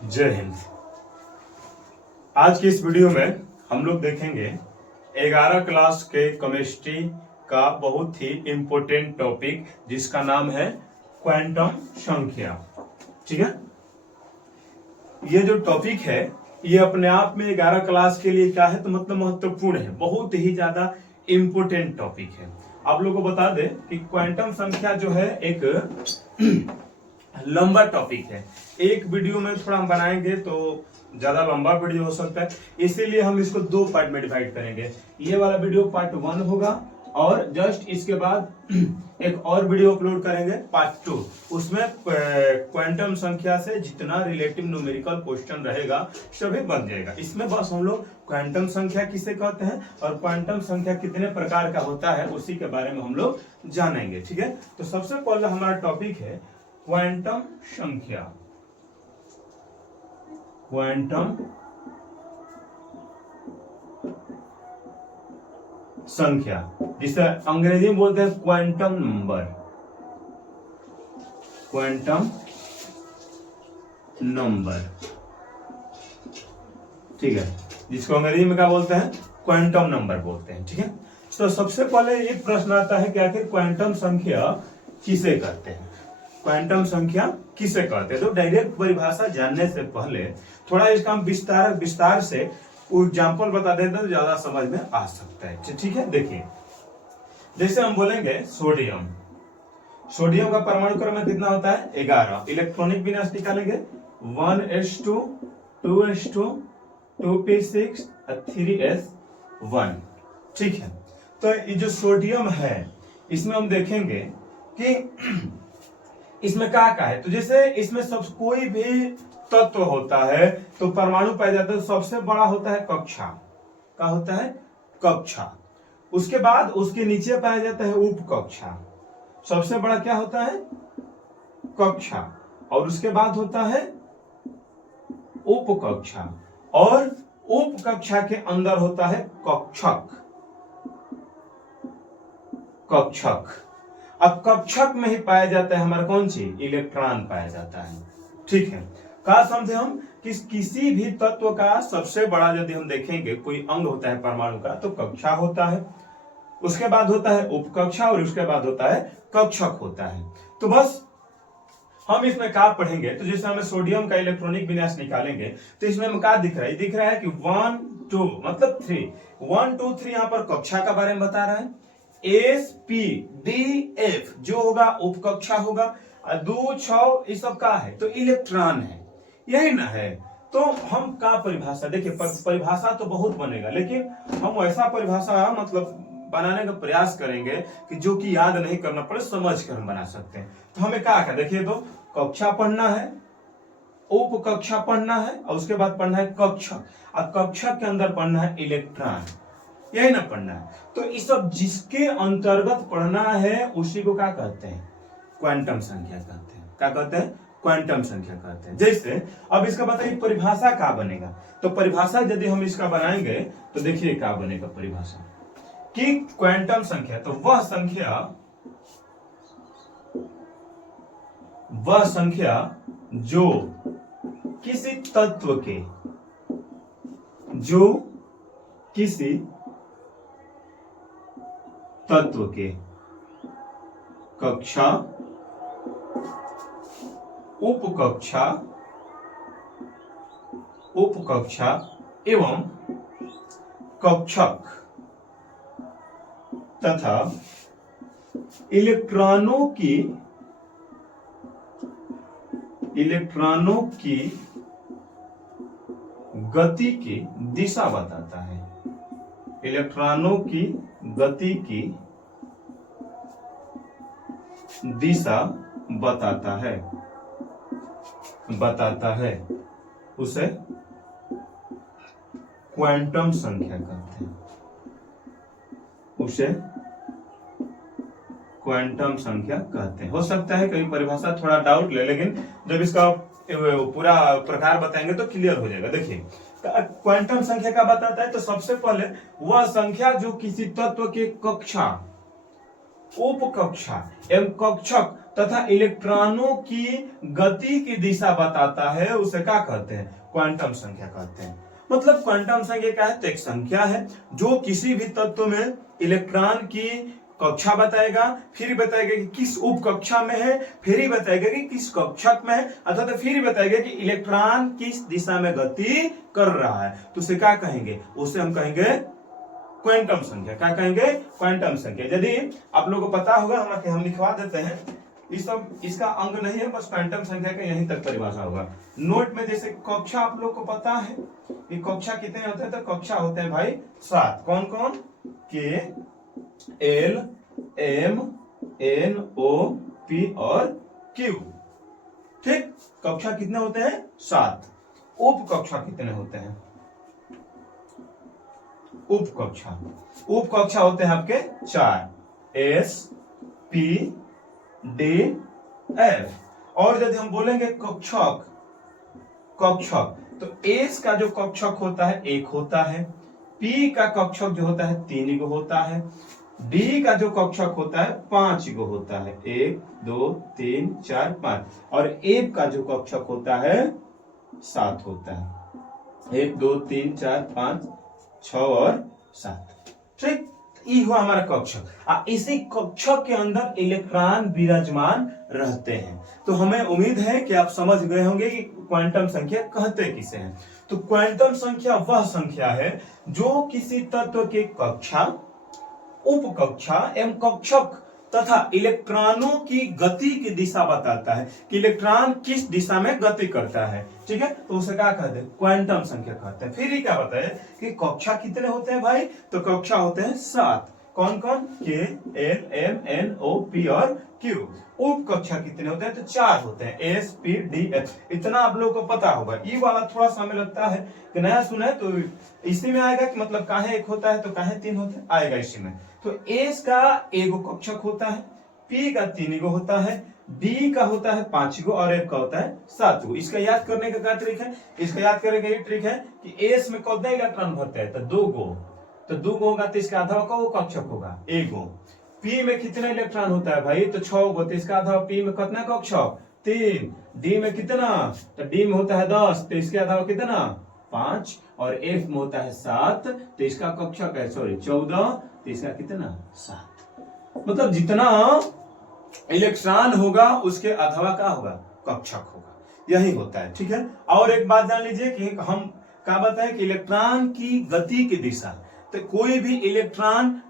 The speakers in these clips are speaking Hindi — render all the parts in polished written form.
जय हिंद। आज की इस वीडियो में हम लोग देखेंगे 11 क्लास के केमिस्ट्री का बहुत ही इंपॉर्टेंट टॉपिक जिसका नाम है क्वांटम संख्या। ठीक है, ये जो टॉपिक है ये अपने आप में 11 क्लास के लिए क्या है तो मतलब महत्वपूर्ण है, बहुत ही ज्यादा इंपॉर्टेंट टॉपिक है। आप लोगों को बता दें कि क्वांटम संख्या जो है एक लंबा टॉपिक है। एक वीडियो में थोड़ा हम बनाएंगे तो ज्यादा लंबा वीडियो हो सकता है, इसीलिए हम इसको दो पार्ट में डिवाइड करेंगे। ये वाला वीडियो पार्ट 1 होगा और जस्ट इसके बाद एक और वीडियो अपलोड करेंगे पार्ट 2। उसमें क्वांटम संख्या से जितना रिलेटिव न्यूमेरिकल क्वेश्चन रहेगा सभी बन जाएगा। इसमें बस हम लोग क्वांटम संख्या किसे कहते हैं और क्वांटम संख्या कितने प्रकार का होता है उसी के बारे में हम लोग जानेंगे। ठीक है, तो सबसे पहले हमारा टॉपिक है क्वांटम संख्या। क्वांटम संख्या जिसे अंग्रेजी में बोलते हैं क्वांटम नंबर। क्वांटम नंबर, ठीक है, जिसको अंग्रेजी में क्या बोलते हैं क्वांटम नंबर बोलते हैं। ठीक है, तो सबसे पहले एक प्रश्न आता है कि आखिर क्वांटम संख्या किसे कहते हैं। क्वांटम संख्या किसे कहते हैं, तो डायरेक्ट परिभाषा जानने से पहले थोड़ा इसका हम विस्तार से एग्जाम्पल बता देते हैं तो ज्यादा समझ में आ सकता है। ठीक है, देखिए जैसे हम बोलेंगे सोडियम। सोडियम का परमाणु क्रमांक कितना होता है 11। इलेक्ट्रॉनिक विन्यास निकालेंगे 1s2 2s2 2p6 3s1। ठीक है, तो ये जो सोडियम है इसमें हम देखेंगे कि इसमें क्या है, तो जैसे इसमें सब कोई भी तत्व होता है तो परमाणु पाया जाता है, तो सबसे बड़ा होता है कक्षा। क्या होता है कक्षा। उसके बाद उसके नीचे पाया जाता है उप कक्षा। सबसे बड़ा क्या होता है कक्षा, और उसके बाद होता है उप कक्षा, और उप कक्षा के अंदर होता है कक्षक। कक्षक, अब कक्षक में ही पाया जाता है हमारा कौन सी इलेक्ट्रॉन पाया जाता है। ठीक है, कहा समझे हम कि किसी भी तत्व का सबसे बड़ा यदि हम देखेंगे कोई अंग होता है परमाणु का तो कक्षा होता है, उसके बाद होता है उपकक्षा और उसके बाद होता है कक्षक होता है। तो बस हम इसमें क्या पढ़ेंगे, तो जैसे हमें सोडियम का इलेक्ट्रॉनिक विन्यास निकालेंगे तो इसमें हमें क्या दिख रहा है कि 1 2 मतलब 3 1 2 3 यहां पर कक्षा का बारे में बता रहा है। एस पी डी एफ जो होगा उपकक्षा होगा, 2 6 ये सब का है तो इलेक्ट्रॉन है, यही ना है। तो हम का परिभाषा देखिए, परिभाषा तो बहुत बनेगा लेकिन हम ऐसा परिभाषा मतलब बनाने का प्रयास करेंगे कि जो कि याद नहीं करना पड़े, समझ कर हम बना सकते हैं। तो हमें क्या देखिए, तो कक्षा पढ़ना है, उप कक्षा पढ़ना है और उसके बाद पढ़ना है कक्षक, और कक्षक के अंदर पढ़ना है इलेक्ट्रॉन, यही ना पढ़ना है। तो इस सब जिसके अंतर्गत पढ़ना है उसी को क्या कहते हैं क्वांटम संख्या कहते हैं। क्या कहते हैं क्वांटम संख्या कहते हैं। जैसे अब इसका बताइए परिभाषा क्या बनेगा, तो परिभाषा यदि हम इसका बनाएंगे तो देखिए क्या बनेगा परिभाषा कि क्वांटम संख्या तो वह संख्या जो किसी तत्व के कक्षा उपकक्षा एवं कक्षक तथा इलेक्ट्रॉनों की गति की दिशा बताता है। इलेक्ट्रॉनों की गति की दिशा बताता है उसे क्वांटम संख्या कहते हैं। उसे क्वांटम संख्या कहते हैं। हो सकता है कभी परिभाषा थोड़ा डाउट ले, लेकिन जब इसका पूरा प्रकार बताएंगे तो क्लियर हो जाएगा। देखिए क्वांटम संख्या का बताता है, तो सबसे पहले वह संख्या जो किसी तत्व के कक्षा, उपकक्षा एवं कक्षक तथा इलेक्ट्रॉनों की गति की दिशा बताता है, उसे क्या कहते हैं? क्वांटम संख्या कहते हैं। मतलब क्वांटम संख्या क्या है? तो एक संख्या है जो किसी भी तत्व में इलेक्ट्रॉन की कक्षा बताएगा, फिर बताएगा कि किस उप कक्षा में है, फिर ही बताएगा कि किस कक्षक में है, अर्थात फिर ही बताएगा कि इलेक्ट्रॉन किस दिशा में गति कर रहा है। तो उसे क्या कहेंगे? उसे हम कहेंगे क्वांटम संख्या। क्या कहेंगे? क्वांटम संख्या। यदि आप लोगों को पता होगा, हम लिखवा देते हैं, इस सब इसका अंग नहीं है, बस क्वांटम संख्या का यहीं तक परिभाषा होगा। नोट में जैसे कक्षा आप लोग को पता है कि कक्षा कितने होते हैं, तो कक्षा होते हैं भाई 7। कौन कौन? के, एल, एम, एन, ओ, पी और क्यू। ठीक, कक्षा कितने होते हैं? 7। उप कक्षा कितने होते हैं? उप कक्षा होते हैं आपके 4, एस, पी, डी, एफ। और यदि हम बोलेंगे कक्षक, तो एस का जो कक्षक होता है 1 होता है, पी का कक्षक जो होता है 3 होता है, डी का जो कक्षक होता है 5 होता है, 1 2 3 4 5, और एफ का जो कक्षक होता है 7 होता है, 1 2 3 4 5 6 और 7। ठीक, ये हुआ हमारा कक्षक। इसी कक्षक के अंदर इलेक्ट्रॉन विराजमान रहते हैं। तो हमें उम्मीद है कि आप समझ गए होंगे कि क्वांटम संख्या कहते किसे हैं। तो क्वांटम संख्या वह संख्या है जो किसी तत्व के कक्षा, उप कक्षा एवं कक्षक तथा इलेक्ट्रॉनों की गति की दिशा बताता है कि इलेक्ट्रॉन किस दिशा में गति करता है। ठीक है, तो उसे क्या कहते हैं? क्वांटम संख्या कहते हैं। फिर ही क्या बताए कि कक्षा कितने होते हैं भाई? तो कक्षा होते हैं 7। कौन कौन? के, एल, एम, एन, ओ, पी और क्यू। उप कक्षा कितने होते हैं? तो 4 होते हैं, एस, पी, डी, एफ। इतना आप लोगों को पता होगा। ये वाला थोड़ा सा हमें लगता है कि नया सुना है, तो इसी में आएगा कि मतलब काहे 1 होता है तो काहे 3 होता है, आएगा इसी में। तो एस का 1 कक्षक होता है, पी का 3 होता है, डी का होता है 5 और एफ का होता है 7। इसका याद करने का क्या ट्रिक है? इसका याद करने का ये ट्रिक है कि एस में कितना इलेक्ट्रॉन भरता है? तो 2 तो 2 होगा, तो इसका आधा का वो कक्षक होगा 1। पी में कितना इलेक्ट्रॉन होता है भाई? तो 6, तो इसका आधा। पी में कितना कक्षक? 3। डी में कितना? तो डी में होता है 10, तो इसके आधा कितना? 5। और एफ में होता है 7, तो इसका कक्षक है 14, तो इसका कितना? 7। मतलब जितना इलेक्ट्रॉन होगा उसके अथवा का होगा? कक्षक होगा। यही होता है। ठीक है, और एक बात जान लीजिए कि हम क्या बताएं कि इलेक्ट्रॉन की गति की दिशा, तो कोई भी इलेक्ट्रॉन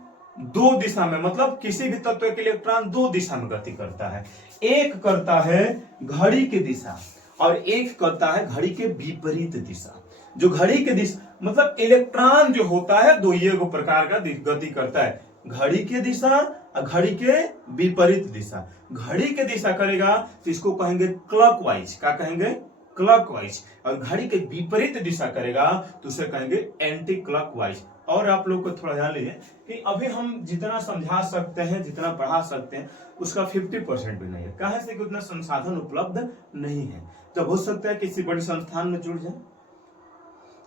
2 दिशा में, मतलब किसी भी तत्व के इलेक्ट्रॉन 2 दिशा में गति करता है। एक करता है घड़ी की दिशा और एक करता है घड़ी के विपरीत दिशा। जो घड़ी के दिशा मतलब इलेक्ट्रॉन जो होता है 2 प्रकार का गति करता है, घड़ी की दिशा और घड़ी के विपरीत दिशा। घड़ी के दिशा करेगा तो इसको कहेंगे क्लॉकवाइज। क्या कहेंगे? क्लॉकवाइज। और घड़ी के विपरीत दिशा करेगा तो उसे कहेंगे एंटी क्लॉकवाइज। और आप लोग को थोड़ा ध्यान लीजिए कि अभी हम जितना समझा सकते हैं, जितना पढ़ा सकते हैं, उसका 50% भी नहीं है। कहां से कि उतना संसाधन उपलब्ध नहीं है। जब हो सकता है किसी बड़े संस्थान में जुड़ जाए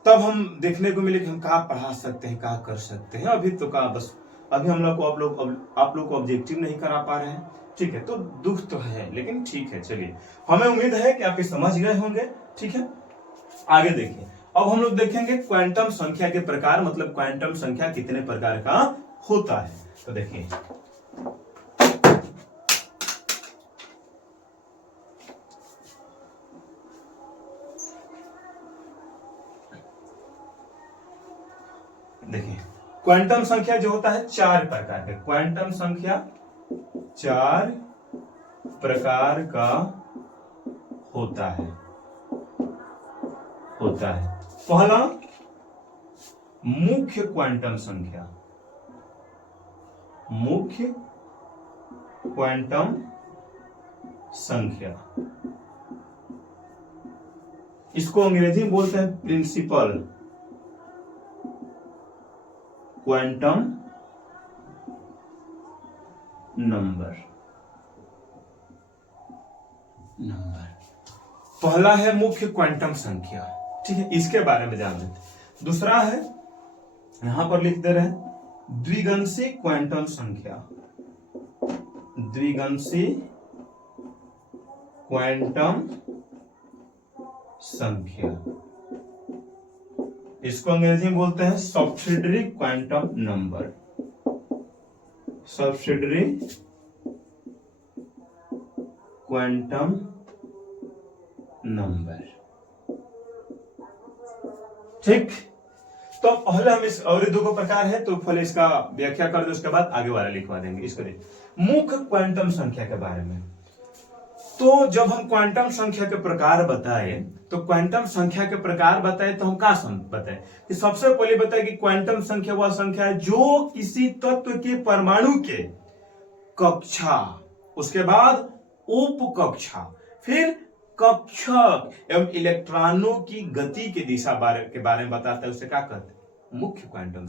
तब हम देखने को मिले कि हम कहाँ पढ़ा सकते हैं, कहाँ कर सकते हैं। अभी तो कहाँ, बस अभी हम लोग को आप लोग को ऑब्जेक्टिव नहीं करा पा रहे हैं। ठीक है, तो दुख तो है, लेकिन ठीक है, चलिए हमें उम्मीद है कि आप ये समझ गए होंगे। ठीक है, आगे देखिए। अब हम लोग देखेंगे क्वांटम संख्या के प्रकार, मतलब क्वांटम संख्या कितने प्रकार का होता है। तो देखिए, क्वांटम संख्या जो होता है 4 प्रकार के। क्वांटम संख्या 4 प्रकार का होता है। पहला, मुख्य क्वांटम संख्या। मुख्य क्वांटम संख्या, इसको अंग्रेजी में बोलते हैं प्रिंसिपल क्वांटम नंबर। पहला है मुख्य क्वांटम संख्या। ठीक है, इसके बारे में जान लेते। दूसरा है, यहां पर लिख दे रहे हैं, द्विगंशी क्वांटम संख्या। द्विगंशी क्वांटम संख्या, इसको अंग्रेजी में बोलते हैं subsidiary quantum number, subsidiary quantum number. ठीक, तो पहले हम इस और दो प्रकार है, तो पहले इसका व्याख्या कर दो, उसके बाद आगे वाला लिखवा देंगे। इसको देखिए, मुख्य क्वांटम संख्या के बारे में। तो जब हम क्वांटम संख्या के प्रकार बताए, तो क्वांटम संख्या के प्रकार बताए तो हम क्या बताए कि सबसे पहले बताए कि क्वांटम संख्या वह संख्या है जो किसी तत्व के परमाणु के कक्षा, उसके बाद उप कक्षा, फिर कक्षक एवं इलेक्ट्रॉनों की गति की दिशा के बारे में बताता है, उसे क्या कहते हैं? मुख्य क्वांटम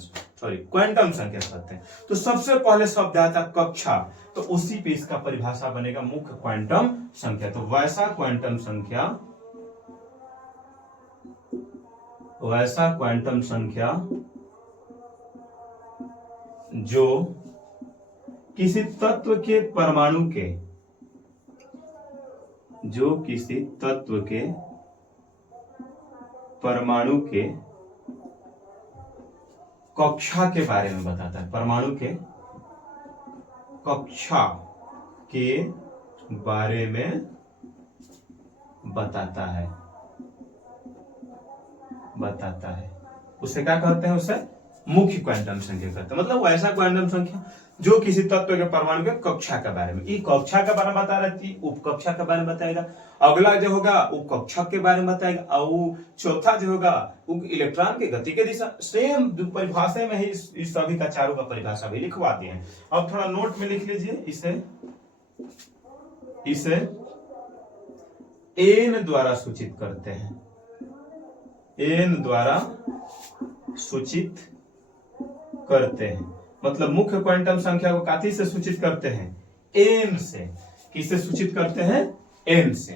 संख्या कहते हैं। तो सबसे पहले शब्द आता है कक्षा, तो उसी पे इसका परिभाषा बनेगा मुख्य क्वांटम संख्या। तो वैसा क्वांटम संख्या, वैसा क्वांटम संख्या जो किसी तत्व के परमाणु के, जो किसी तत्व के परमाणु के कक्षा के बारे में बताता है, परमाणु के कक्षा के बारे में बताता है, उसे क्या कहते हैं? उसे मुख्य क्वांटम संख्या कहते हैं। मतलब वैसा क्वांटम संख्या जो किसी तत्व के परमाणु के कक्षा के बारे में, कक्षा के बारे में बता रहती, उप कक्षा के बारे में बताएगा, अगला जो होगा उप कक्षक के बारे में बताएगा, और चौथा जो होगा इलेक्ट्रॉन की गति के दिशा। सेम परिभाषा में ही इस सभी का चारों का परिभाषा भी लिखवाते हैं। अब थोड़ा नोट में लिख लीजिए, इसे एन द्वारा सूचित करते हैं, एन द्वारा सूचित करते हैं। मतलब मुख्य क्वांटम संख्या को काथी से सूचित करते हैं? एन से। किससे सूचित करते हैं? एन से।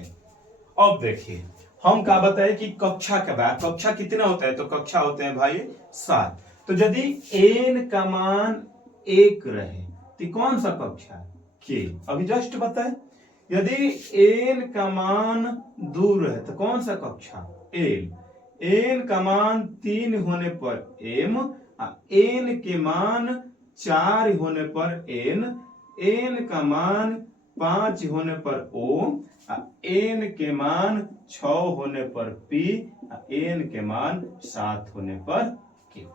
अब देखिए हम क्या बताए कि कक्षा के बाद, कक्षा कितना होता है? तो कक्षा होते हैं भाई 7। तो यदि एन का मान 1 रहे तो कौन सा कक्षा? के। अभी जस्ट बताए। यदि एन का मान 2 रहे तो कौन सा कक्षा? एल। एन का मान 3 होने पर एम, एन के मान 4 होने पर एन, एन का मान 5 होने पर ओ, एन के मान 6 होने पर पी, एन के मान 7 होने पर क्यू।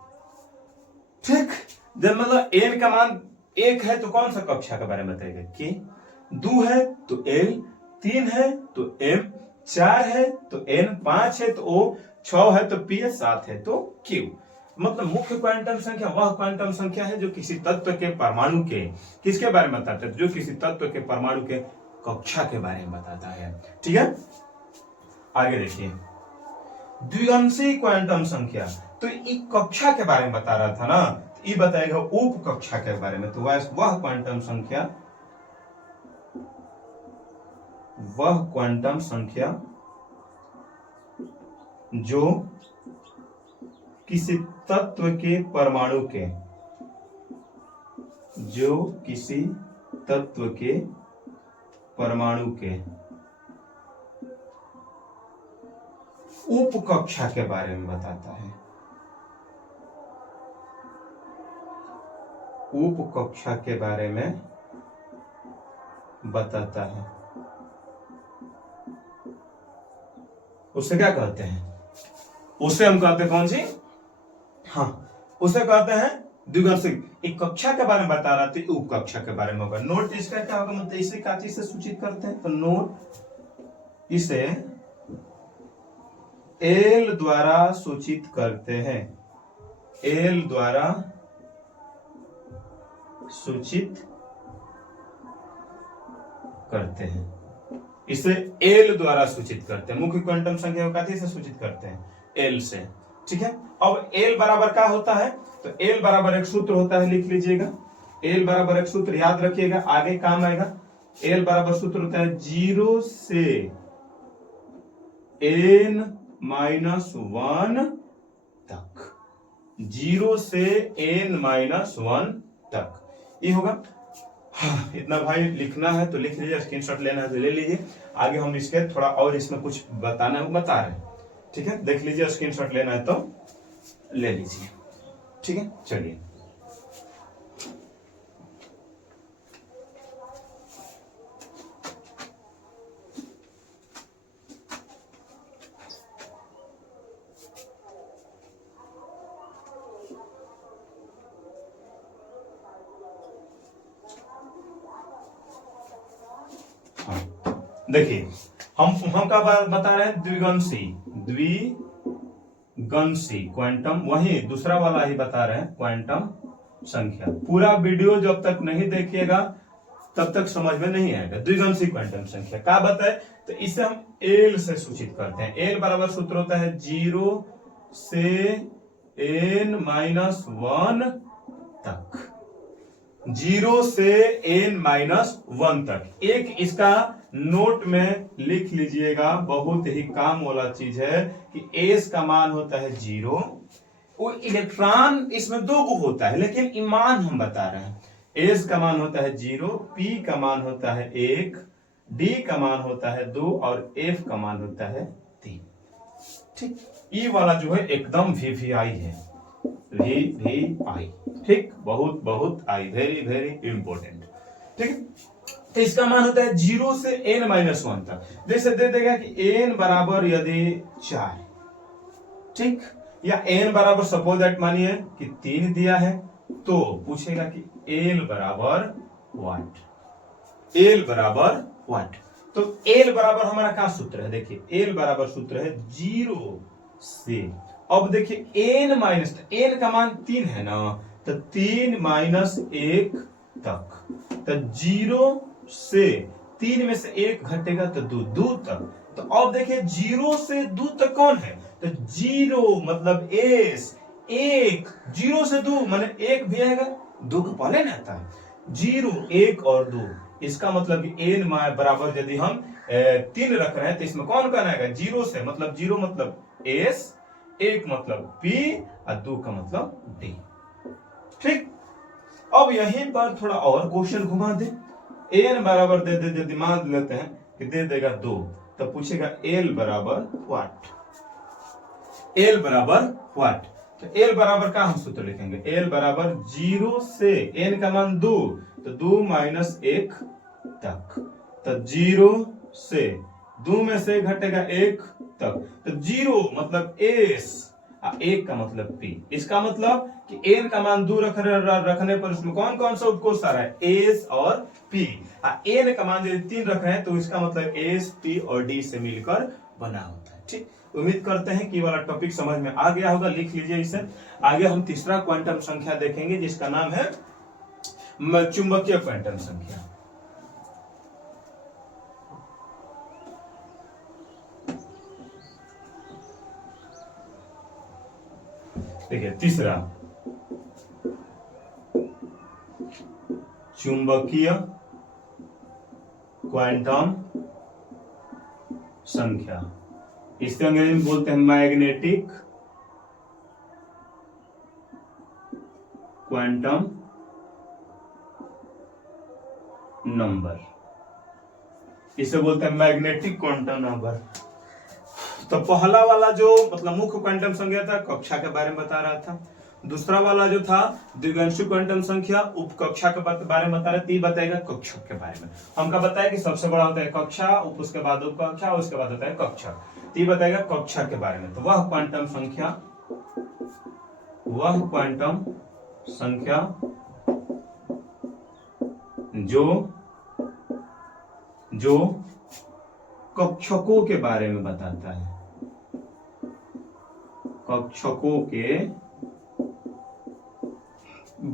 ठीक, जब मतलब एन का मान 1 है तो कौन सा कक्षा के बारे में बताएगा? के। 2 है तो एल, 3 है तो एम, 4 है तो एन, 5 है तो ओ, 6 है तो पी, 7 है तो क्यू। मतलब मुख्य क्वांटम संख्या वह क्वांटम संख्या है जो किसी तत्व के परमाणु के, किसके बारे में बताता है? जो किसी तत्व के परमाणु के कक्षा के बारे में बताता है। ठीक है, आगे देखिए, द्विअंशी क्वांटम संख्या। तो ये कक्षा के बारे में बता रहा था ना, ये बताएगा उप कक्षा के बारे में। तो वह क्वांटम संख्या, वह क्वांटम संख्या जो किसी तत्व के परमाणु के, जो किसी तत्व के परमाणु के उप कक्षा के बारे में बताता है, उप कक्षा के बारे में बताता है, उसे क्या कहते हैं? उसे हम कहते हैं कौन सी? हाँ, उसे कहते हैं द्विअंशी। एक कक्षा के बारे में बता रहा था, उप कक्षा के बारे में होगा। नोट इसका क्या होगा? मतलब इसे क्या चीज से सूचित करते हैं? तो नोट इसे एल द्वारा सूचित करते हैं, एल द्वारा सूचित करते हैं, इसे एल द्वारा सूचित करते हैं। मुख्य क्वांटम संख्या को किस से सूचित करते हैं? एल से। ठीक है, अब एल बराबर क्या होता है? तो एल बराबर एक सूत्र होता है, लिख लीजिएगा। एल बराबर एक सूत्र याद रखिएगा, आगे काम आएगा। एल बराबर सूत्र होता है 0 से n माइनस 1 तक, 0 से n माइनस 1 तक ये होगा। हाँ, इतना भाई लिखना है तो लिख लीजिए, स्क्रीनशॉट लेना है तो ले लीजिए। आगे हम इसके थोड़ा और इसमें कुछ बताना है वो बता रहे हैं। ठीक है, देख लीजिए, स्क्रीनशॉट लेना है तो ले लीजिए। ठीक है, चलिए। देखिए, हम क्या बता रहे हैं, द्विगंशी क्वांटम, वही दूसरा वाला ही बता रहे हैं, क्वांटम संख्या। पूरा वीडियो जब तक नहीं देखिएगा तब तक समझ में नहीं आएगा। द्विगंशी क्वांटम संख्या क्या बताए, तो इसे हम एल से सूचित करते हैं। एल बराबर सूत्र होता है 0 से n-1 तक, 0 से n-1 तक। एक इसका नोट में लिख लीजिएगा, बहुत ही काम वाला चीज है कि एस का मान होता है 0। वो इलेक्ट्रॉन इसमें दो को होता है, लेकिन ईमान हम बता रहे हैं। एस का मान होता है 0, पी का मान होता है 1, डी का मान होता है 2 और एफ का मान होता है 3। ठीक, ई वाला जो है एकदम वीवीआई है, वीवीआई। ठीक, बहुत बहुत आई, वेरी वेरी इंपॉर्टेंट। ठीक, तो इसका मान होता है 0 से n-1 तक। जैसे दे देगा कि n बराबर यदि 4, ठीक, या n बराबर सपोज दैट मानिए कि 3 दिया है, तो पूछेगा कि l बराबर व्हाट, l बराबर व्हाट। तो l बराबर हमारा क्या सूत्र है, देखिए l बराबर सूत्र है 0 से, अब देखिए n का मान 3 है ना, तो 3-1 तक, तो 0 से 3 में से 1 घटेगा तो 2 तक। तो अब देखिए 0 से 2 तक कौन है, तो 0 मतलब एस, 1, 0 से 2 माने 1 भी आएगा, 2 का पहले ना आता है, 0, 1 और 2। इसका मतलब कि n बराबर यदि हम 3 रख रहे हैं तो इसमें कौन कौन आएगा, 0 से, मतलब 0 मतलब एस, 1 मतलब पी और 2 का मतलब डी। ठीक, अब यहीं पर थोड़ा और क्वेश्चन घुमा दे। n बराबर दे दे, यदि मान लेते हैं कि दे देगा 2, तो पूछेगा l बराबर व्हाट, l बराबर व्हाट। तो l बराबर का हम सूत्र लिखेंगे, l बराबर 0 से n का मान 2, तो 2-1 तक, तो 0 से 2 में से घटेगा 1 तक, तो 0 मतलब s, 1 का मतलब p। इसका मतलब कि n का मान 2 रखने पर उसमें कौन कौन सा उत्कोष आ रहा है, s और p। n का मान यदि 3 रख रहे हैं तो इसका मतलब s, p और d से मिलकर बना होता है। ठीक, उम्मीद करते हैं कि वाला टॉपिक समझ में आ गया होगा, लिख लीजिए इसे। आगे हम तीसरा क्वांटम संख्या देखेंगे जिसका नाम है चुंबकीय क्वांटम संख्या। देखिए, तीसरा चुंबकीय क्वांटम संख्या, इसे अंग्रेजी में बोलते हैं मैग्नेटिक क्वांटम नंबर, इसे बोलते हैं मैग्नेटिक क्वांटम नंबर। तो पहला वाला जो मतलब मुख्य क्वांटम संख्या था, कक्षा के बारे में बता रहा था। दूसरा वाला जो था द्विगंशी क्वांटम संख्या, उपकक्षा के बारे में बता रहा है, बताएगा कक्षक के बारे में। हमका बताया कि सबसे बड़ा होता है कक्षा, उसके बाद उपकक्षा, उसके बाद होता है कक्षक। ती बताएगा कक्षा के बारे में। तो वह क्वांटम संख्या जो कक्षकों के बारे में बताता है, कक्षकों के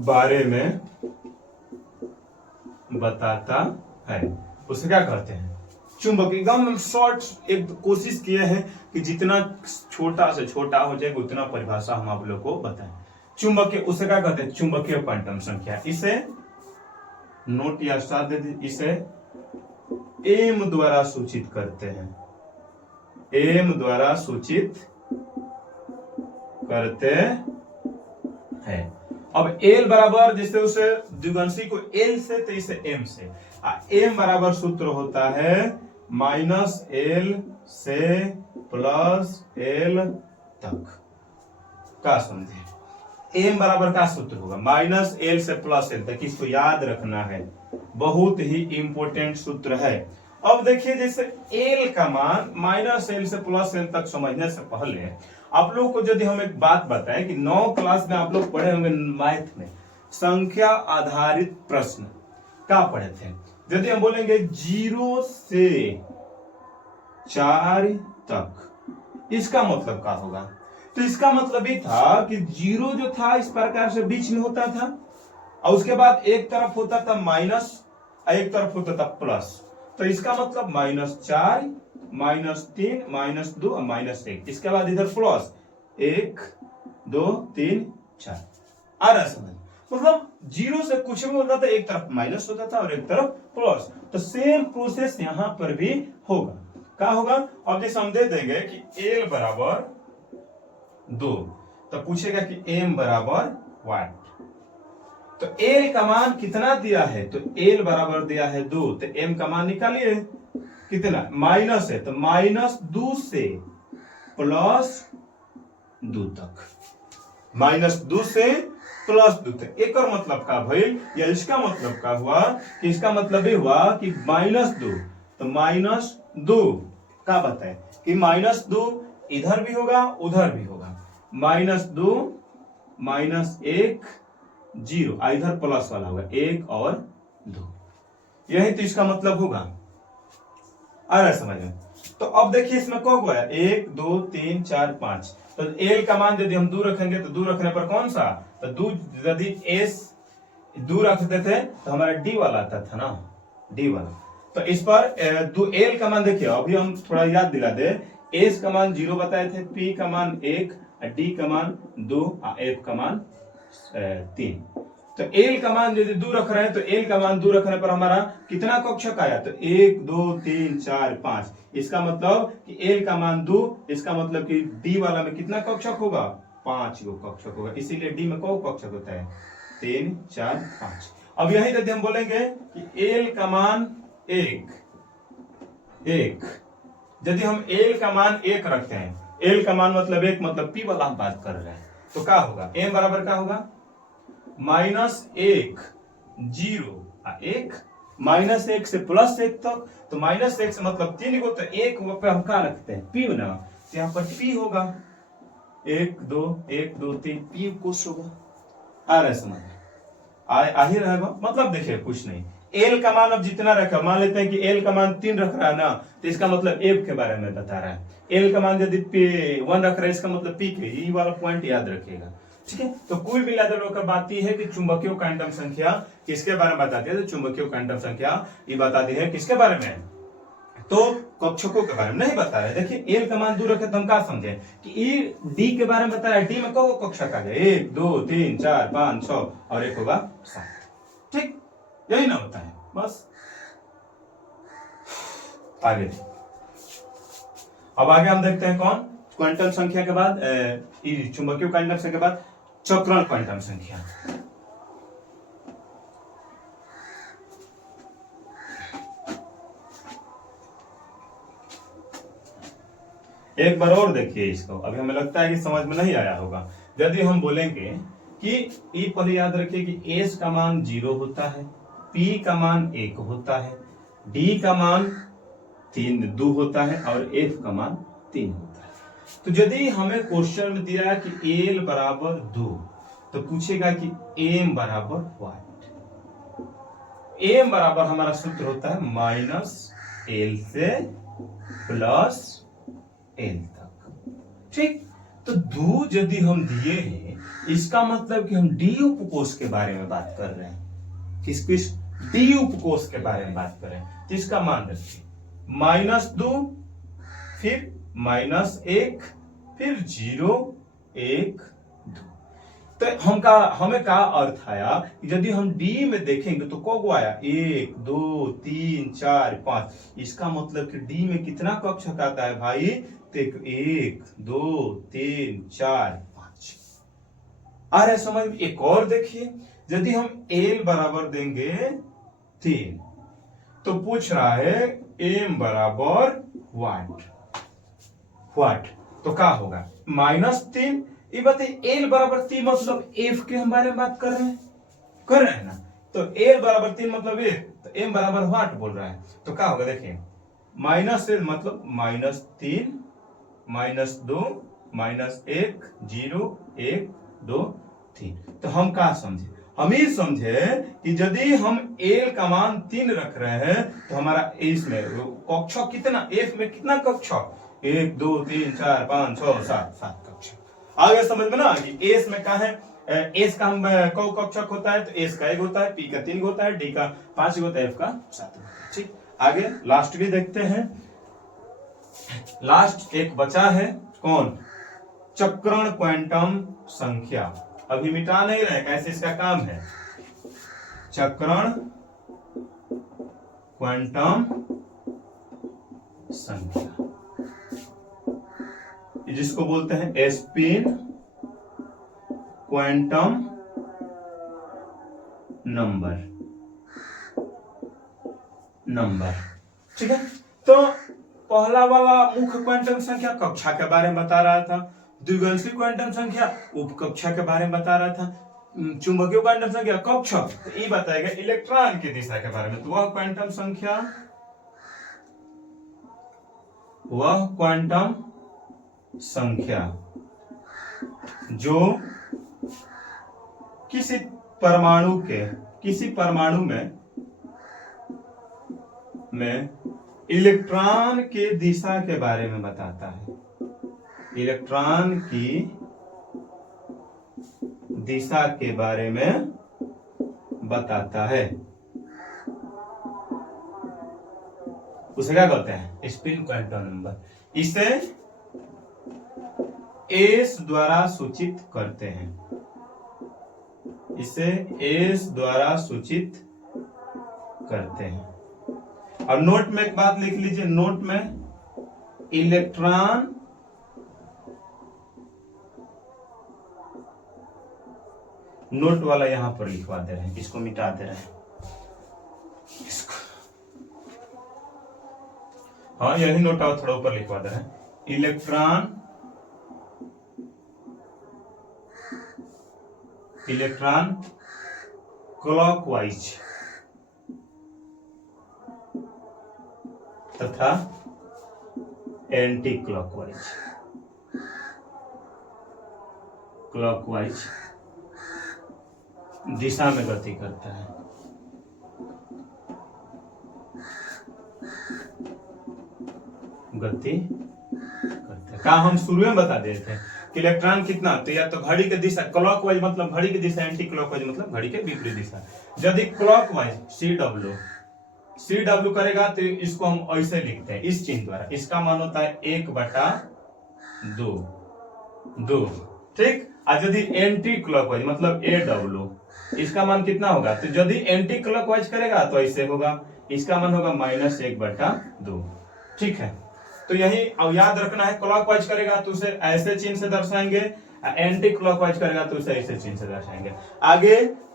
बारे में बताता है, उसे क्या कहते हैं, चुंबक। एकदम शॉर्ट एक कोशिश किए हैं कि जितना छोटा से छोटा हो जाए उतना परिभाषा हम आप लोग को बताएं। चुंबकीय, उसे क्या कहते हैं, चुंबकीय क्वांटम संख्या। इसे नोट या स्टार दे दीजिए, इसे एम द्वारा सूचित करते हैं, एम द्वारा सूचित करते हैं। अब एल बराबर, जैसे उसे द्विगंशी को एल से तो इसे एम से, एम बराबर सूत्र होता है माइनस एल से प्लस एल तक। का समझे? एम बराबर का सूत्र होगा माइनस एल से प्लस एल तक। इसको याद रखना है, बहुत ही इंपॉर्टेंट सूत्र है। अब देखिए जैसे एल का मान माइनस एल से प्लस एल तक समझने से पहले आप लोग को यदि हम एक बात बताएं कि 9 क्लास में आप लोग पढ़े होंगे मैथ में संख्या आधारित प्रश्न क्या पढ़े थे। यदि हम बोलेंगे 0 से 4 तक, इसका मतलब क्या होगा? तो इसका मतलब ये था कि 0 जो था इस प्रकार से बीच में होता था और उसके बाद एक तरफ होता था माइनस और एक तरफ होता था प्लस। तो इसका मतलब -4 -3 -2 और -1। इसके बाद इधर प्लस 1 2 3 4। आ रहा समझ? मतलब 0 से कुछ भी होता था, एक तरफ माइनस होता था और एक तरफ प्लस। तो सेम प्रोसेस यहां पर भी होगा। क्या होगा? अब जैसे हम दे देंगे कि एल बराबर 2, तो पूछेगा कि एम बराबर वाट। तो एल का मान कितना दिया है? तो एल बराबर दिया है 2, तो एम का मान निकालिए कितना? माइनस है तो -2 से +2 तक, -2 से +2 तक। एक और मतलब का भइल या इसका मतलब का हुआ कि इसका मतलब ये हुआ कि -2 तो -2 का बताए कि -2 इधर भी होगा उधर भी होगा। -2 -1 0, इधर प्लस वाला होगा 1 और 2। यही तो इसका मतलब होगा। आ रहा है समझ में? तो अब देखिए इसमें कौन हुआ है? 1 2 3 4 5। तो एल का मान यदि हम 2 रखेंगे तो 2 रखने पर कौन सा? तो 2 यदि एस 2 रखते थे तो हमारा डी वाला आता था ना, डी वाला। तो इस पर एल का मान देखिए, अभी हम थोड़ा याद दिला दे। एस का मान 0 बताए थे, पी का मान 1, डी का मान 2, एफ का मान 3। तो एल का मान यदि 2 रख रहे हैं तो एल का मान 2 रखने पर हमारा कितना कक्षक आया? तो 1 2 3 4 5। इसका मतलब कि एल का मान 2, इसका मतलब कि डी वाला में कितना कक्षक होगा? 5 गो कक्षक होगा। इसीलिए डी में कौन कक्षक होता है? 3 4 5। अब यही यदि हम बोलेंगे कि एल का मान 1, यदि हम एल का मान 1 रखते हैं, एल का मान मतलब 1 मतलब पी वाला हम बात कर रहे हैं, तो क्या होगा? एम बराबर क्या होगा? -1 0 1 -1 से +1 तक। तो -1 से मतलब 3 को, तो 1 पे हम क्या रखते हैं? पी ना, तो यहाँ पर पी होगा 1 2 1 2 3 पी कुछ होगा। आ रहा है समझ? आ ही रहेगा। मतलब देखिए कुछ नहीं, एल का मान अब जितना रखा, मान लेते हैं कि एल का मान 3 रख रहा है ना, तो इसका मतलब एफ के बारे में बता रहा है। एल का मान यदि 1 रख रहा है, इसका मतलब पी के, ये वाला पॉइंट याद रखिएगा। ठीक है? तो कुल मिलाकर बात यह है कि चुंबकीय क्वांटम संख्या किसके बारे में बताती है? तो चुंबकीय क्वांटम संख्या ये बताती है किसके बारे में? तो कक्षकों के बारे में नहीं बता रहे। देखिए एल का मान 2 रखे तो हम क्या समझे कि ई डी के बारे में बता रहा है। डी में कौ कक्षक आ गए? 1 2 3 4 5 6 और एक होगा 7। ठीक, यही ना होता है बस। आगे अब आगे हम देखते हैं कौन? क्वांटम संख्या के बाद चुंबकीय क्वांटम संख्या के बाद चक्रण क्वांटम संख्या। एक बार और देखिए इसको, अभी हमें लगता है कि समझ में नहीं आया होगा। यदि हम बोलेंगे कि ई पहले याद रखिए कि एस का मान 0 होता है, पी का मान 1 होता है, डी का मान 2 होता है और एफ का मान 3 होता है। तो यदि हमें क्वेश्चन में दिया है कि एल बराबर 2, तो पूछेगा कि एम बराबर वाट। एम बराबर हमारा सूत्र होता है -एल से +एल तक। ठीक, तो 2 यदि हम दिए हैं, इसका मतलब कि हम डी उपकोष के बारे में बात कर रहे हैं। किस डी उपकोष के बारे में बात कर रहे हैं। तो इसका मान रखिए -2 फिर -1 फिर 0 1 2। तो हमें का अर्थ आया? यदि हम डी में देखेंगे तो कौन आया? 1 2 3 4 5। इसका मतलब कि डी में कितना कक्षक आता है भाई? तो 1 2 3 4 5। आ रहा है समझ में? एक और देखिए, यदि हम एल बराबर देंगे 3, तो पूछ रहा है m बराबर वाट तो क्या होगा -3। ये बताइए l बराबर 3 मतलब f के हम बारे में बात कर रहे हैं ना। तो l बराबर 3 मतलब f, तो m बराबर वाट बोल रहा है। तो क्या होगा देखिए -l मतलब -3 -2 -1 0 1 2 3। तो हम क्या समझे, हम ये समझे कि यदि हम l का मान 3 रख रहे हैं तो हमारा इसमें कक्षक कितना, f में कितना कक्षक 1 2 3 4 5 6 7 कक्षक। आगे समझ में ना कि s में क्या है, एस का हम कौ कक्षक होता है, तो एस का 1 होता है, पी का 3 होता है, डी का 5 होता है, एफ का 7 होता है। ठीक, आगे लास्ट भी देखते हैं। लास्ट एक बचा है कौन, चक्रण क्वांटम संख्या। अभी मिटा नहीं रहे, कैसे इसका काम है, चक्रण क्वांटम संख्या, जिसको बोलते हैं स्पिन क्वांटम नंबर। ठीक है, तो पहला वाला मुख्य क्वांटम संख्या कक्षा के बारे में बता रहा था, द्विगंशी क्वांटम संख्या उपकक्षा के बारे में बता रहा था, चुंबकीय क्वांटम संख्या कक्षक, तो ये बताएगा इलेक्ट्रॉन की दिशा के बारे में। तो वह क्वांटम संख्या जो किसी परमाणु में इलेक्ट्रॉन के दिशा के बारे में बताता है, इलेक्ट्रॉन की दिशा के बारे में बताता है, उसे क्या कहते हैं, स्पिन क्वांटम नंबर। इसे एस द्वारा सूचित करते हैं, इसे एस द्वारा सूचित करते हैं। और नोट में एक बात लिख लीजिए, नोट में इलेक्ट्रॉन नोट वाला यहां पर लिखवा दे रहे हैं, इसको मिटा दे रहे हैं, इसको हाँ यही नोट और थोड़ा ऊपर लिखवा दे रहे हैं, इलेक्ट्रॉन क्लॉकवाइज तथा एंटी क्लॉकवाइज दिशा में गति करता है। का हम शुरू में बता देते हैं कि इलेक्ट्रॉन कितना, तो या तो घड़ी के दिशा क्लॉकवाइज मतलब घड़ी की दिशा, एंटी क्लॉकवाइज मतलब घड़ी के विपरीत दिशा। यदि क्लॉकवाइज सी डब्ल्यू करेगा तो इसको हम ऐसे लिखते हैं इस चिन्ह द्वारा, इसका मान होता है 1/2। ठीक, और यदि एंटी क्लॉकवाइज मतलब ए डब्ल्यू, इसका मान कितना होगा, तो यदि एंटी क्लॉकवाइज करेगा तो ऐसे होगा, इसका मान होगा -1/2। ठीक है, तो यही अब याद रखना है, क्लॉकवाइज करेगा तो उसे ऐसे चिन्ह से दर्शाएंगे, एंटी क्लॉकवाइज करेगा तो उसे ऐसे चिन्ह से दर्शाएंगे।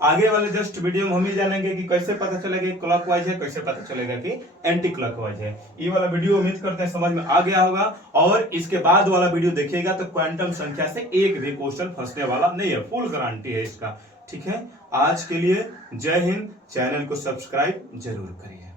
आगे वाले जस्ट वीडियो में हम ही जानेंगे कि कैसे पता चलेगा क्लॉकवाइज है, कैसे पता चलेगा कि एंटी क्लॉकवाइज है। ये वाला वीडियो उम्मीद करते हैं समझ में आ गया होगा, और इसके बाद वाला वीडियो देखिएगा तो क्वांटम संख्या से एक भी क्वेश्चन फंसने वाला नहीं है, फुल गारंटी है इसका। ठीक है, आज के लिए जय हिंद, चैनल को सब्सक्राइब जरूर करिए।